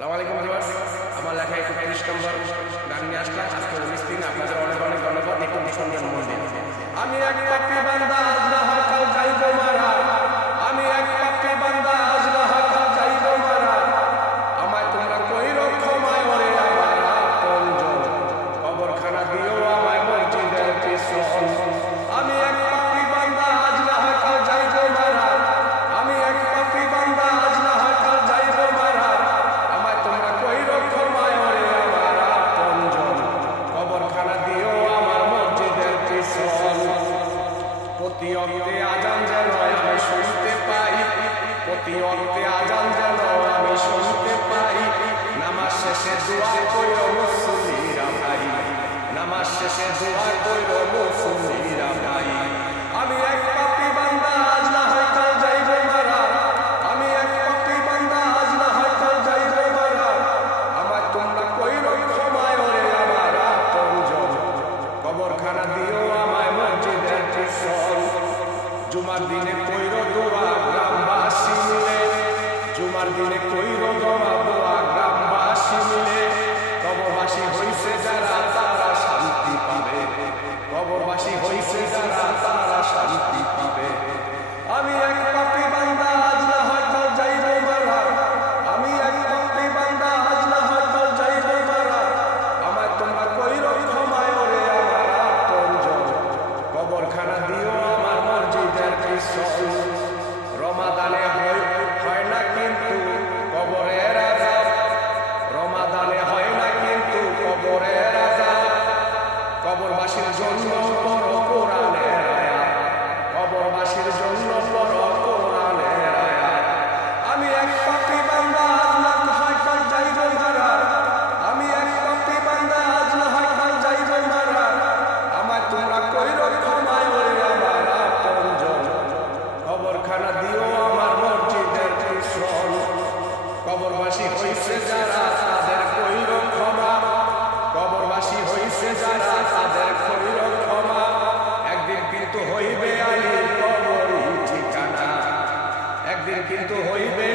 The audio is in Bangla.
আসসালামু আলাইকুম ভিউয়ার্স, আমার লেখা 31 নম্বর গান নিয়ে আসলাম। আজকে 19 দিন আপনাদের অনেক অনেক ধন্যবাদ। দেখুন সুন্দর মন্দির। আমি এক পাপী বান্দা আল্লাহ কাল যাইব মারা, আমি এক পাপী বান্দা আল্লাহ কাল যাইব মারা, আমায় তোমরা কইরো ক্ষমায় ওরে আমার আপনজন, কবরখানা দিও আমায় মসজিদের পিছন। আমি এক পাপী বান্দা আল্লাহ কাল যাইব মারা, আমি এক পাপী বান্দা আল্লাহ কাল যাইব মারা, আমায় তোমরা কইরো ক্ষমায় ওরে আমার আপনজন, কবরখানা দিও আমার মসজিদের পিছন। প্রতি অক্তে আজান যেন আমি শুনতে পাই, প্রতি অক্তে আজান যেন আমি শুনতে পাই, নামাজ শেষে দোয়া কইরো মুসল্লিরা ভাই, নামাজ শেষে দোয়া কইরো মুসল্লিরা ভাই। আমি এক পাপী বান্দা আল্লাহ কাল যাইব মারা, আমি এক পাপী বান্দা আল্লাহ কাল যাইব মারা, আমায় তোমরা কইরো ক্ষমায় ওরে আমার আপনজন, কবরখানা দিও আমায় মসজিদের পিছন। জুমার দিনে কইরো দোয়া গ্রামবাসী মিলে, জুমার দিনে কইরো দোয়া গ্রামবাসী মিলে, কবরবাসী হইছে যারা তারা শান্তি পাবে, কবরবাসী হইছে যারা তারা শান্তি পাবে। আমি এক পাপী বান্দা আল্লাহ কাল যাইব মারা, আমি এক পাপী বান্দা আল্লাহ কাল যাইব মারা, আমায় তোমরা কইরো ক্ষমায় ওরে আমার আপনজন, কবরখানা দিও আমার মসজিদের পিছন। রমাদানে হয় না কিন্তু কবরের আযাব, রমাদানে হয় না কিন্তু কবরের আযাব, কবরবাসীর জন্য পড়ো কোরআনের আয়াত, কবরবাসীর জন্য পড়ো কোরআনের আয়াত। আমি এক পাপী বান্দা আল্লাহ কাল যাইব মারা, আমি এক পাপী বান্দা আল্লাহ কাল যাইব মারা, আমায় তোমরা কইরো ক্ষমায় ওরে আমার আপনজন, কবরখানা দিও আমার মসজিদের পিছন। কবরবাসী হইছে যারা তাদের কইরো ক্ষমা, কবরবাসী হইছে যারা তাদের কইরো ক্ষমা, একদিন কিন্তু হইবে আলীর কবরই ঠিকানা, একদিন কিন্তু হইবে